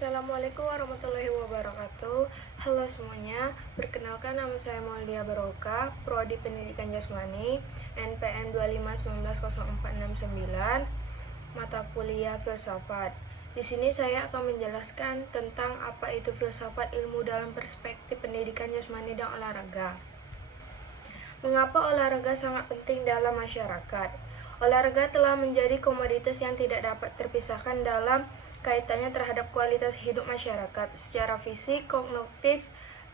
Assalamualaikum warahmatullahi wabarakatuh. Halo semuanya, perkenalkan nama saya Maulia Baroka, Prodi Pendidikan Jasmani, NPM 251904669, mata kuliah Filsafat. Di sini saya akan menjelaskan tentang apa itu filsafat ilmu dalam perspektif pendidikan jasmani dan olahraga. Mengapa olahraga sangat penting dalam masyarakat? Olahraga telah menjadi komoditas yang tidak dapat terpisahkan dalam kaitannya terhadap kualitas hidup masyarakat secara fisik, kognitif,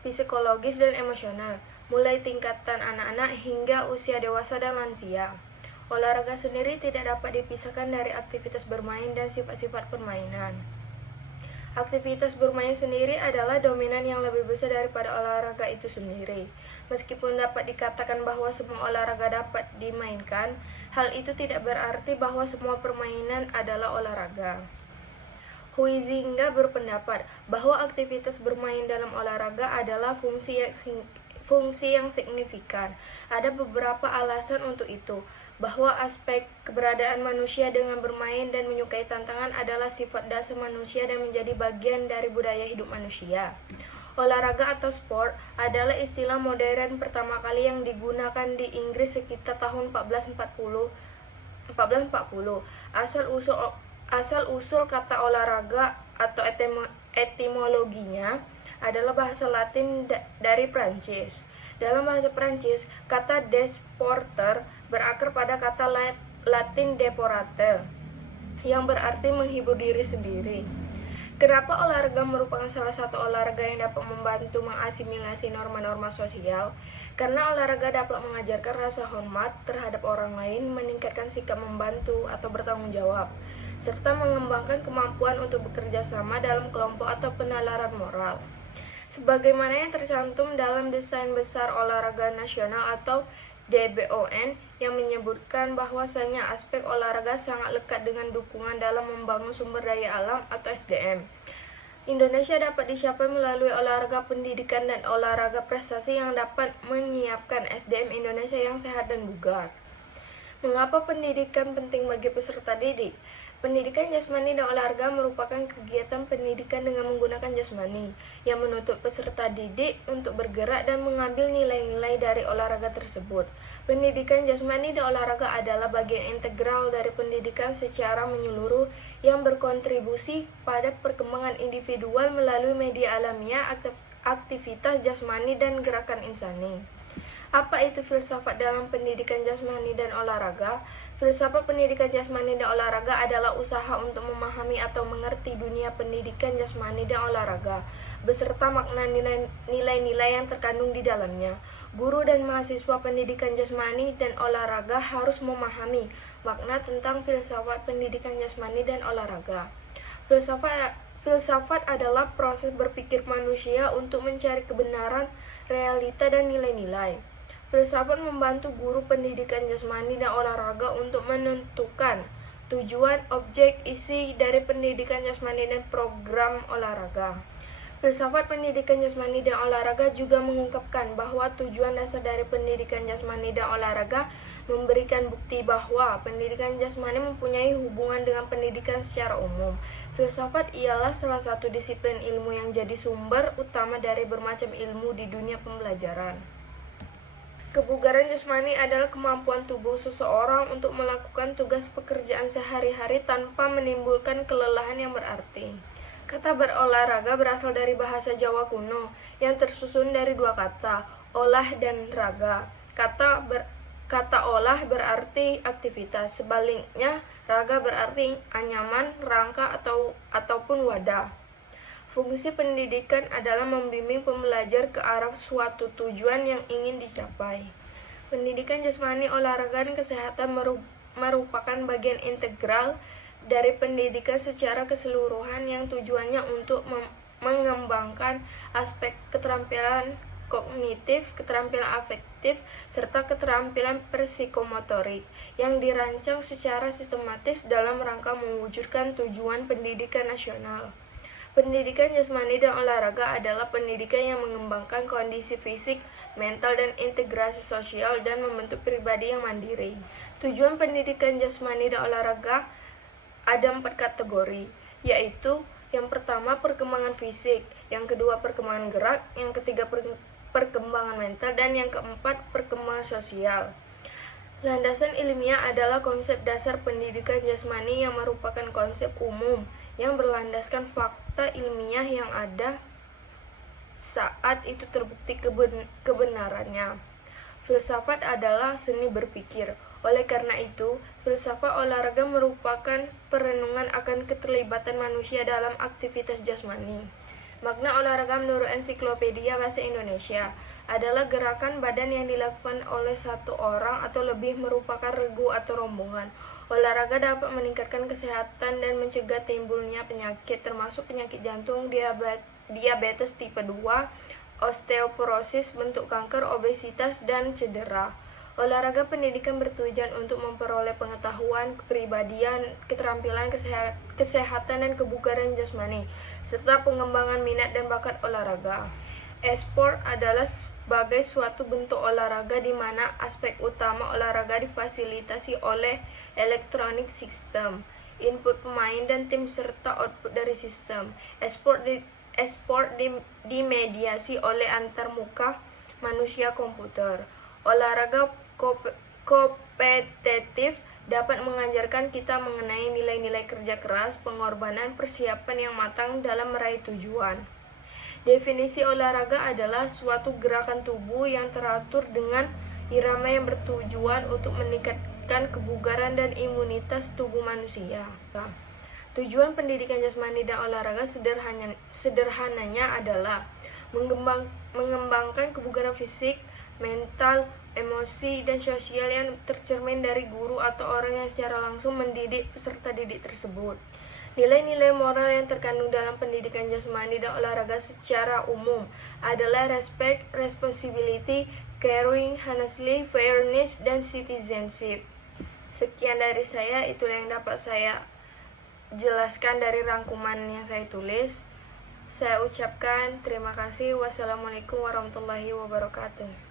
psikologis, dan emosional, mulai tingkatan anak-anak hingga usia dewasa dan lansia. Olahraga sendiri tidak dapat dipisahkan dari aktivitas bermain dan sifat-sifat permainan. Aktivitas bermain sendiri adalah dominan yang lebih besar daripada olahraga itu sendiri. Meskipun dapat dikatakan bahwa semua olahraga dapat dimainkan, hal itu tidak berarti bahwa semua permainan adalah olahraga. Huizinga berpendapat bahwa aktivitas bermain dalam olahraga adalah fungsi yang signifikan. Ada beberapa alasan untuk itu, bahwa aspek keberadaan manusia dengan bermain dan menyukai tantangan adalah sifat dasar manusia dan menjadi bagian dari budaya hidup manusia. Olahraga atau sport adalah istilah modern pertama kali yang digunakan di Inggris sekitar tahun 1440. Asal-usul kata olahraga atau etimologinya adalah bahasa Latin dari Prancis. Dalam bahasa Prancis, kata desporter berakar pada kata Latin deporate, yang berarti menghibur diri sendiri. Kenapa olahraga merupakan salah satu olahraga yang dapat membantu mengasimilasi norma-norma sosial? Karena olahraga dapat mengajarkan rasa hormat terhadap orang lain, meningkatkan sikap membantu atau bertanggung jawab, serta mengembangkan kemampuan untuk bekerja sama dalam kelompok atau penalaran moral. Sebagaimana yang tercantum dalam Desain Besar Olahraga Nasional atau DBON yang menyebutkan bahwasanya aspek olahraga sangat lekat dengan dukungan dalam membangun sumber daya alam atau SDM. Indonesia dapat dicapai melalui olahraga pendidikan dan olahraga prestasi yang dapat menyiapkan SDM Indonesia yang sehat dan bugar. Mengapa pendidikan penting bagi peserta didik? Pendidikan jasmani dan olahraga merupakan kegiatan pendidikan dengan menggunakan jasmani yang menuntut peserta didik untuk bergerak dan mengambil nilai-nilai dari olahraga tersebut. Pendidikan jasmani dan olahraga adalah bagian integral dari pendidikan secara menyeluruh yang berkontribusi pada perkembangan individual melalui media alamiah, aktivitas jasmani, dan gerakan insani. Apa itu filsafat dalam pendidikan jasmani dan olahraga? Filsafat pendidikan jasmani dan olahraga adalah usaha untuk memahami atau mengerti dunia pendidikan jasmani dan olahraga, beserta makna nilai-nilai yang terkandung di dalamnya. Guru dan mahasiswa pendidikan jasmani dan olahraga harus memahami makna tentang filsafat pendidikan jasmani dan olahraga. Filsafat adalah proses berpikir manusia untuk mencari kebenaran, realita, dan nilai-nilai. Filsafat membantu guru pendidikan jasmani dan olahraga untuk menentukan tujuan, objek, isi dari pendidikan jasmani dan program olahraga. Filsafat pendidikan jasmani dan olahraga juga mengungkapkan bahwa tujuan dasar dari pendidikan jasmani dan olahraga memberikan bukti bahwa pendidikan jasmani mempunyai hubungan dengan pendidikan secara umum. Filsafat ialah salah satu disiplin ilmu yang jadi sumber utama dari bermacam ilmu di dunia pembelajaran. Kebugaran jasmani adalah kemampuan tubuh seseorang untuk melakukan tugas pekerjaan sehari-hari tanpa menimbulkan kelelahan yang berarti. Kata berolahraga berasal dari bahasa Jawa kuno yang tersusun dari dua kata, olah dan raga. Kata olah berarti aktivitas, sebaliknya raga berarti anyaman, rangka ataupun wadah. Fungsi pendidikan adalah membimbing pembelajar ke arah suatu tujuan yang ingin dicapai. Pendidikan jasmani, olahraga, dan kesehatan merupakan bagian integral dari pendidikan secara keseluruhan yang tujuannya untuk mengembangkan aspek keterampilan kognitif, keterampilan afektif, serta keterampilan psikomotorik yang dirancang secara sistematis dalam rangka mewujudkan tujuan pendidikan nasional. Pendidikan jasmani dan olahraga adalah pendidikan yang mengembangkan kondisi fisik, mental, dan integrasi sosial dan membentuk pribadi yang mandiri. Tujuan pendidikan jasmani dan olahraga ada 4 kategori, yaitu Yang pertama, perkembangan fisik, yang kedua, perkembangan gerak, yang ketiga, perkembangan mental, dan yang keempat, perkembangan sosial. Landasan ilmiah adalah konsep dasar pendidikan jasmani yang merupakan konsep umum yang berlandaskan fakta ilmiah yang ada saat itu terbukti kebenarannya. Filsafat adalah seni berpikir. Oleh karena itu, filsafat olahraga merupakan perenungan akan keterlibatan manusia dalam aktivitas jasmani. Makna olahraga menurut Ensiklopedia Bahasa Indonesia adalah gerakan badan yang dilakukan oleh satu orang atau lebih merupakan regu atau rombongan. Olahraga dapat meningkatkan kesehatan dan mencegah timbulnya penyakit termasuk penyakit jantung, diabetes tipe 2, osteoporosis, bentuk kanker, obesitas, dan cedera. Olahraga pendidikan bertujuan untuk memperoleh pengetahuan, kepribadian, keterampilan, kesehatan, dan kebugaran jasmani, serta pengembangan minat dan bakat olahraga. E-sport adalah sebagai suatu bentuk olahraga di mana aspek utama olahraga difasilitasi oleh electronic system, input pemain dan tim serta output dari sistem. E-sport dimediasi oleh antarmuka manusia komputer. Olahraga kompetitif dapat mengajarkan kita mengenai nilai-nilai kerja keras, pengorbanan, persiapan yang matang dalam meraih tujuan. Definisi olahraga adalah suatu gerakan tubuh yang teratur dengan irama yang bertujuan untuk meningkatkan kebugaran dan imunitas tubuh manusia. Tujuan pendidikan jasmani dan olahraga sederhananya adalah mengembangkan kebugaran fisik, mental, emosi, dan sosial yang tercermin dari guru atau orang yang secara langsung mendidik peserta didik tersebut. Nilai-nilai moral yang terkandung dalam pendidikan jasmani dan olahraga secara umum adalah respect, responsibility, caring, honesty, fairness, dan citizenship. Sekian dari saya, itulah yang dapat saya jelaskan dari rangkuman yang saya tulis. Saya ucapkan terima kasih. Wassalamualaikum warahmatullahi wabarakatuh.